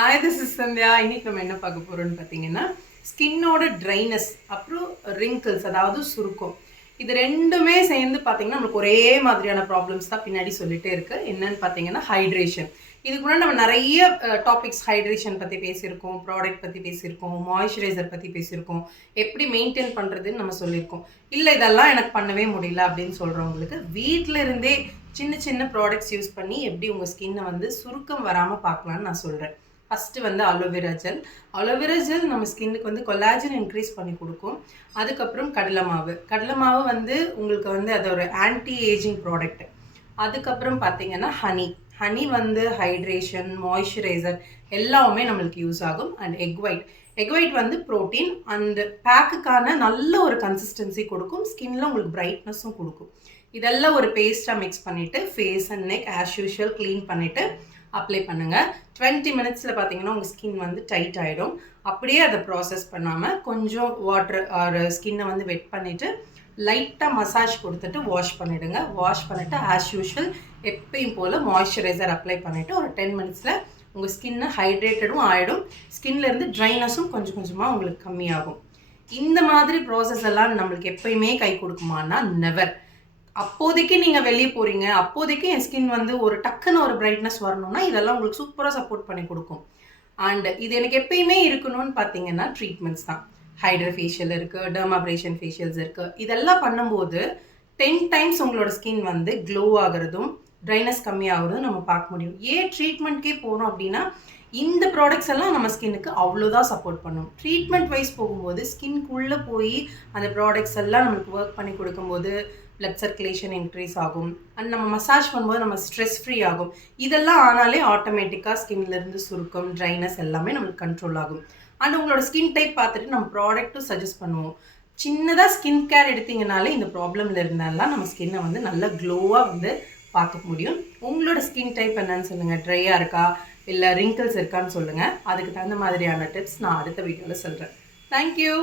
Hi this is Sandhya இன்னைக்கு நம்ம என்ன பார்க்க போறோம்னு பார்த்தீங்கன்னா ஸ்கின்னோட ட்ரைனஸ் அப்புறம் ரிங்கிள்ஸ் அதாவது சுருக்கம். இது ரெண்டுமே சேர்ந்து பார்த்தீங்கன்னா நம்மளுக்கு ஒரே மாதிரியான ப்ராப்ளம்ஸ் தான் பின்னாடி சொல்லிட்டே இருக்கு. என்னன்னு பார்த்தீங்கன்னா ஹைட்ரேஷன் இதுக்கு நம்ம நிறைய டாபிக்ஸ் ஹைட்ரேஷன் பற்றி பேசியிருக்கோம் ப்ராடக்ட் பற்றி பேசியிருக்கோம் மாய்ஸ்சரைசர் பற்றி பேசியிருக்கோம். எப்படி மெயின்டைன் பண்ணுறதுன்னு நம்ம சொல்லியிருக்கோம். இல்லை இதெல்லாம் எனக்கு பண்ணவே முடியல அப்படின்னு சொல்கிறவங்களுக்கு வீட்டில் இருந்தே சின்ன சின்ன ப்ராடக்ட்ஸ் யூஸ் பண்ணி எப்படி உங்கள் ஸ்கின்னை வந்து சுருக்கம் வராமல் பார்க்கலான்னு நான் சொல்கிறேன் ஃபஸ்ட்டு வந்து அலோவேரா ஜெல் அலோவேரா ஜெல் நம்ம ஸ்கின்னுக்கு வந்து கொலாஜன் இன்க்ரீஸ் பண்ணி கொடுக்கும். அதுக்கப்புறம் கடலை மாவு. கடலை மாவு வந்து உங்களுக்கு வந்து அது ஒரு ஆன்டி ஏஜிங் ப்ராடக்ட் அதுக்கப்புறம் பார்த்தீங்கன்னா ஹனி ஹனி வந்து ஹைட்ரேஷன் மாய்ஸ்சரைசர் எல்லாமே நம்மளுக்கு யூஸ் ஆகும். And egg white egg white வந்து ப்ரோட்டீன் அந்த பேக்குக்கான நல்ல ஒரு கன்சிஸ்டன்சி கொடுக்கும். ஸ்கின்ல உங்களுக்கு பிரைட்னஸும் கொடுக்கும். இதெல்லாம் ஒரு பேஸ்ட்டாக மிக்ஸ் பண்ணிவிட்டு face and neck as usual clean பண்ணிவிட்டு அப்ளை பண்ணுங்கள் டுவெண்ட்டி மினிட்ஸில் பார்த்தீங்கன்னா உங்கள் ஸ்கின் வந்து டைட் ஆகிடும் அப்படியே அதை ப்ராசஸ் பண்ணாமல் கொஞ்சம் வாட்டர் ஆர் ஸ்கின்னை வந்து வெட் பண்ணிவிட்டு லைட்டாக மசாஜ் கொடுத்துட்டு வாஷ் பண்ணிவிடுங்க வாஷ் பண்ணிவிட்டு ஆஸ் யூஷுவல் எப்பயும் போல் மாய்ஸ்சரைசர் அப்ளை பண்ணிவிட்டு ஒரு டென் மினிட்ஸில் உங்கள் ஸ்கின்னு ஹைட்ரேட்டடும் ஆகிடும் ஸ்கின்லேருந்து ட்ரைனஸும் கொஞ்சம் கொஞ்சமாக உங்களுக்கு கம்மியாகும். இந்த மாதிரி ப்ராசஸ் எல்லாம் நம்மளுக்கு எப்பயுமே கை கொடுக்குமான்னா நெவர் அப்போதைக்கு நீங்கள் வெளியே போகிறீங்க அப்போதைக்கு என் ஸ்கின் வந்து ஒரு டக்குன்னு ஒரு பிரைட்னஸ் வரணும்னா இதெல்லாம் உங்களுக்கு சூப்பராக சப்போர்ட் பண்ணி கொடுக்கும். அண்ட் இது எனக்கு எப்பயுமே இருக்கணும்னு பார்த்தீங்கன்னா ட்ரீட்மெண்ட்ஸ் தான். ஹைட்ரோ ஃபேஷியல் இருக்குது டெர்மாப்ரேஷன் ஃபேஷியல்ஸ் இருக்குது இதெல்லாம் பண்ணும்போது டென் டைம்ஸ் உங்களோட ஸ்கின் வந்து க்ளோ ஆகுறதும் ட்ரைனஸ் கம்மியாகிறதும் நம்ம பார்க்க முடியும். ஏன் ட்ரீட்மெண்ட்கே போகிறோம் அப்படின்னா இந்த ப்ராடக்ட்ஸ் எல்லாம் நம்ம ஸ்கின்னுக்கு அவ்வளோதான் சப்போர்ட் பண்ணும். ட்ரீட்மெண்ட் வைஸ் போகும்போது ஸ்கின்குள்ளே போய் அந்த ப்ராடக்ட்ஸ் எல்லாம் நம்மளுக்கு ஒர்க் பண்ணி கொடுக்கும்போது பிளட் சர்க்குலேஷன் இன்க்ரீஸ் ஆகும். அண்ட் நம்ம மசாஜ் பண்ணும்போது நம்ம ஸ்ட்ரெஸ் ஃப்ரீ ஆகும். இதெல்லாம் ஆனாலே ஆட்டோமேட்டிக்காக ஸ்கின்லேருந்து சுருக்கம் ட்ரைனஸ் எல்லாமே நம்மளுக்கு கண்ட்ரோல் ஆகும். அண்ட் உங்களோட ஸ்கின் டைப் பார்த்துட்டு நம்ம ப்ராடக்ட்டும் சஜஸ்ட் பண்ணுவோம். சின்னதாக ஸ்கின் கேர் எடுத்தீங்கனாலே இந்த ப்ராப்ளமில் இருந்தாலாம் நம்ம ஸ்கின்னை வந்து நல்லா க்ளோவாக வந்து பார்த்துக்க முடியும். உங்களோட ஸ்கின் டைப் என்னன்னு சொல்லுங்கள் ட்ரையாக இருக்கா? இல்லை ரிங்கிள்ஸ் இருக்கான்னு சொல்லுங்கள் அதுக்கு தகுந்த மாதிரியான டிப்ஸ் நான் அடுத்த வீடியோவில் சொல்கிறேன் தேங்க்யூ